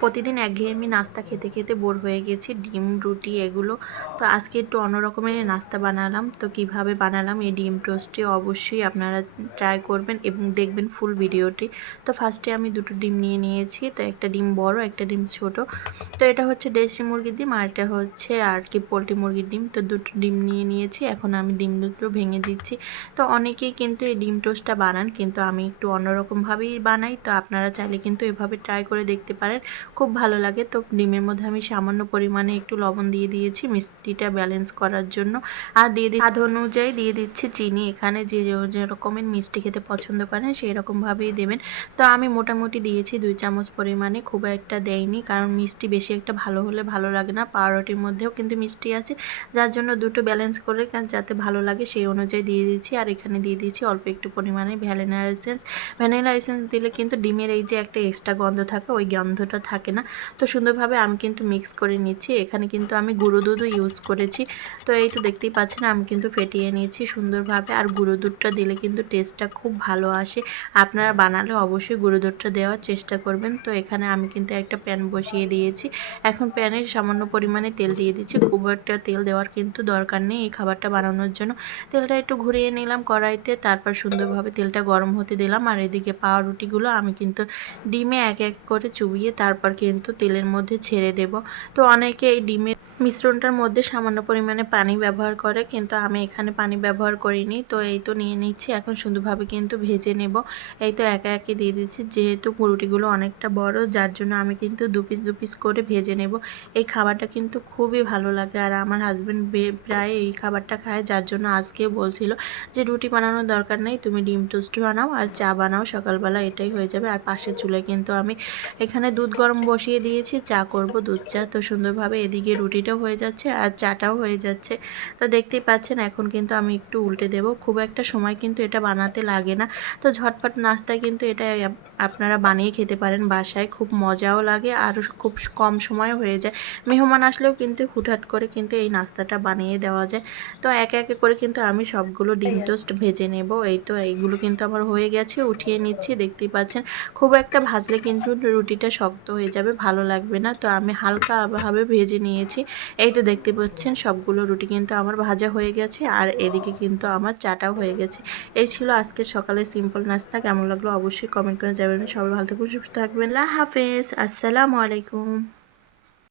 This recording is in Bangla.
প্রতিদিন একঘেয়েমি নাস্তা খেতে খেতে বোর হয়ে গেছি, ডিম রুটি এগুলো। তো আজকে একটু অন্য রকমের নাস্তা বানালাম। তো কিভাবে বানালাম এই ডিম টোস্টটি অবশ্যই আপনারা ট্রাই করবেন এবং দেখবেন ফুল ভিডিওটি। তো ফার্স্টে আমি দুটো ডিম নিয়ে নিয়েছি। তো একটা ডিম বড়, একটা ডিম ছোট। তো এটা হচ্ছে দেশি মুরগির ডিম আর এটা হচ্ছে আর কি পোলট্রি মুরগির ডিম। তো দুটো ডিম নিয়ে নিয়েছি, এখন আমি ডিম দুটো ভেঙে দিচ্ছি। তো অনেকেই কিন্তু এই ডিম টোস্টটা বানান, কিন্তু আমি একটু অন্যরকমভাবেই বানাই। তো আপনারা চাইলে কিন্তু এভাবে ট্রাই করে দেখতে পারেন, খুব ভালো লাগে। তো ডিমের মধ্যে আমি সামান্য পরিমাণে একটু লবণ দিয়ে দিয়েছি মিষ্টিটা ব্যালেন্স করার জন্য, আর দিয়ে দিচ্ছি স্বাদ অনুযায়ী দিয়ে দিচ্ছি চিনি। এখানে যে যে রকমের মিষ্টি খেতে পছন্দ করেন সেই রকমভাবেই দেবেন। তো আমি মোটামুটি দিয়েছি 2 চামচ পরিমাণে, খুব একটা দেয়নি, কারণ মিষ্টি বেশি একটা ভালো হলে ভালো লাগে না। পাউরুটির মধ্যেও কিন্তু মিষ্টি আছে, যার জন্য দুটো ব্যালেন্স করে যাতে ভালো লাগে সেই অনুযায়ী দিয়ে দিচ্ছি। আর এখানে দিয়ে দিচ্ছি অল্প একটু পরিমাণে ভ্যানিলা এসেন্স। ভ্যানিলা এসেন্স দিলে কিন্তু ডিমের এই যে একটা এক্সট্রা গন্ধ থাকে, ওই গন্ধটা থাকে না। তো সুন্দরভাবে আমি কিন্তু মিক্স করে নিচ্ছি। এখানে কিন্তু আমি গুঁড়ো দুধও ইউজ করেছি। তো এই তো দেখতেই পাচ্ছেন আমি কিন্তু ফেটিয়ে নিয়েছি সুন্দরভাবে। আর গুঁড়ো দুধটা দিলে কিন্তু টেস্টটা খুব ভালো আসে। আপনারা বানালে অবশ্যই গুঁড়ো দুধটা দেওয়ার চেষ্টা করবেন। তো এখানে আমি কিন্তু একটা প্যান বসিয়ে দিয়েছি। এখন প্যানে সামান্য পরিমাণে তেল দিয়ে দিচ্ছি। খুব একটা তেল দেওয়ার কিন্তু দরকার নেই এই খাবারটা বানানোর জন্য। তেলটা একটু ঘুরিয়ে নিলাম কড়াইতে, তারপর সুন্দরভাবে তেলটা গরম হতে দিলাম। আর এদিকে পাউরুটিগুলো আমি কিন্তু ডিমে এক এক করে চুবিয়ে তারপর কিন্তু তেলের মধ্যে ছেড়ে দেব। তো অনেকে এই ডিমের মিশ্রণটার মধ্যে সামান্য পরিমাণে পানি ব্যবহার করে, কিন্তু আমি এখানে পানি ব্যবহার করিনি। তো এই তো নিয়ে নিচ্ছি, এখন সুন্দরভাবে কিন্তু ভেজে নেব। এই তো একে একে দিয়ে দিচ্ছি, যেহেতু রুটিগুলো অনেকটা বড় যার জন্য আমি কিন্তু দু পিস করে ভেজে নেব। এই খাবারটা কিন্তু খুবই ভালো লাগে, আর আমার হাজব্যান্ড প্রায় এই খাবারটা খায়, যার জন্য আজকেও বলছিল যে রুটি বানানোর দরকার নেই, তুমি ডিম টোস্ট বানাও আর চা বানাও সকালবেলা, এটাই হয়ে যাবে। আর পাশের চুলায় কিন্তু আমি এখানে দুধ গরম বসিয়ে দিয়েছি, চা করব, দুধ চা। তো সুন্দরভাবে এদিকে রুটিটাও হয়ে যাচ্ছে আর চাটাও হয়ে যাচ্ছে। তো দেখতেই পাচ্ছেন এখন কিন্তু আমি একটু উল্টে দেব। খুব একটা সময় কিন্তু এটা বানাতে লাগে না। তো ঝটপট নাস্তায় কিন্তু এটা আপনারা বানিয়ে খেতে পারেন বাসায়, খুব মজাও লাগে আর খুব কম সময় হয়ে যায়। মেহমান আসলেও কিন্তু হুটহাট করে কিন্তু এই নাস্তাটা বানিয়ে দেওয়া যায়। তো একে একে করে কিন্তু আমি সবগুলো ডিম টোস্ট ভেজে নেব। এই তো এইগুলো কিন্তু আমার হয়ে গেছে, উঠিয়ে নিচ্ছি। দেখতেই পাচ্ছেন খুব একটা ভাজলে কিন্তু রুটিটা শক্ত হয়ে যাবে, ভালো লাগবে না। তো আমি হালকা ভাবে ভেজে নিয়েছি। এই তো দেখতে পাচ্ছেন সবগুলো রুটি কিন্তু আমার ভাজা হয়ে গেছে, আর এদিকে কিন্তু আমার চাটাও হয়ে গেছে। এই ছিল আজকে সকালে সিম্পল নাস্তা। কেমন লাগলো অবশ্যই কমেন্ট করে যাবেন। সবাই ভালো থাকবেন, সুস্থ থাকবেন। আল্লাহ হাফেজ, আসসালামু আলাইকুম।